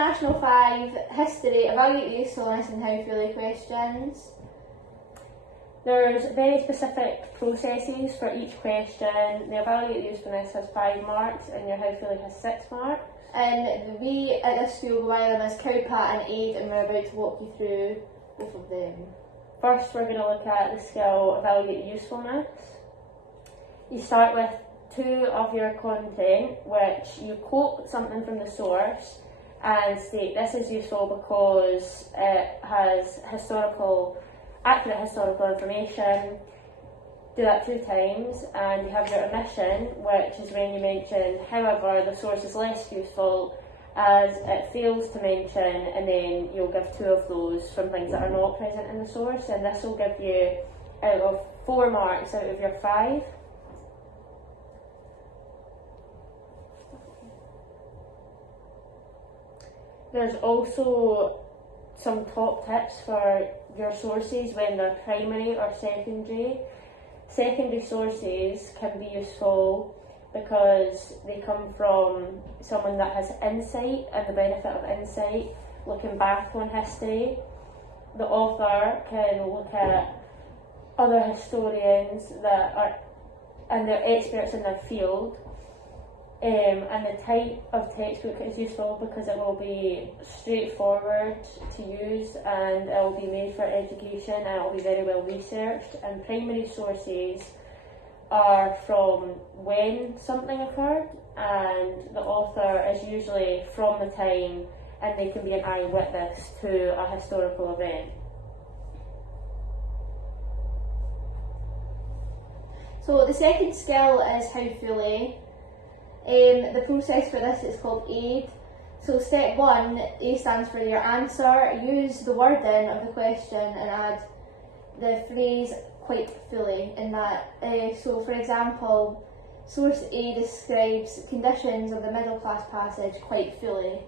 International 5, History, Evaluate the Usefulness and How Fully questions. There's very specific processes for each question. The Evaluate the Usefulness has 5 marks and your How Fully has 6 marks. And we at this school go by them as Cowpat and Aid, and we're about to walk you through both of them. First, we're going to look at the skill Evaluate the Usefulness. You start with 2 of your content, which you quote something from the source and state this is useful because it has accurate historical information. Do that 2 times, and you have your omission, which is when you mention, however, the source is less useful as it fails to mention, and then you'll give 2 of those from things that are not present in the source, and this will give you out of 4 marks out of your 5. There's also some top tips for your sources when they're primary or secondary. Secondary sources can be useful because they come from someone that has insight and the benefit of insight, looking back on history. The author can look at other historians and they're experts in their field. And the type of textbook is useful because it will be straightforward to use and it will be made for education and it will be very well researched. And primary sources are from when something occurred, and the author is usually from the time, and they can be an eyewitness to a historical event. So the second skill is How Fully. The process for this is called Aid. So step 1, A stands for your answer. Use the wording of the question and add the phrase quite fully in that. So for example, source A describes conditions of the middle class passage quite fully.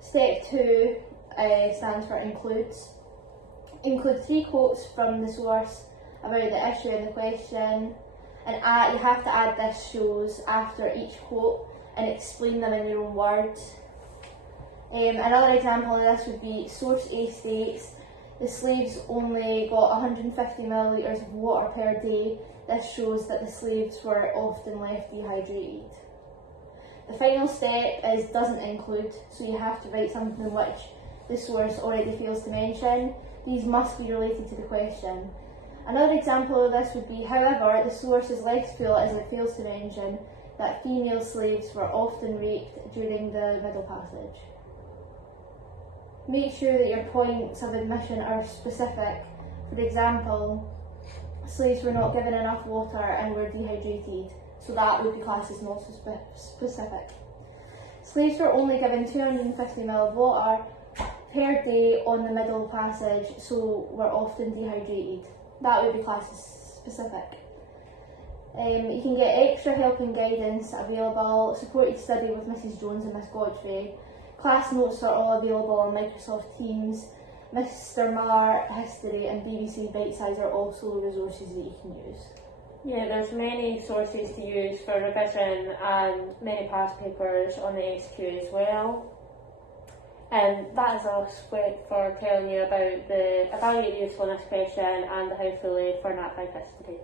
Step 2 stands for includes. Include 3 quotes from the source about the issue in the question. And you have to add this shows after each quote and explain them in your own words. Another example of this would be source A states the slaves only got 150 millilitres of water per day. This shows that the slaves were often left dehydrated. The final step is doesn't include, so you have to write something which the source already fails to mention. These must be related to the question. Another example of this would be, however, the source is less full as it fails to mention that female slaves were often raped during the Middle Passage. Make sure that your points of admission are specific. For example, slaves were not given enough water and were dehydrated, so that would be classed as not specific. Slaves were only given 250 ml of water per day on the Middle Passage, so were often dehydrated. That would be classed as specific. You can get extra help and guidance available, supported study with Mrs Jones and Miss Godfrey. Class notes are all available on Microsoft Teams. Mr Miller, History and BBC Bitesize are also resources that you can use. Yeah, there's many sources to use for revision and many past papers on the SQ as well. And that is us for telling you about the Evaluate the Usefulness question and the How Fully for Nat 5 History.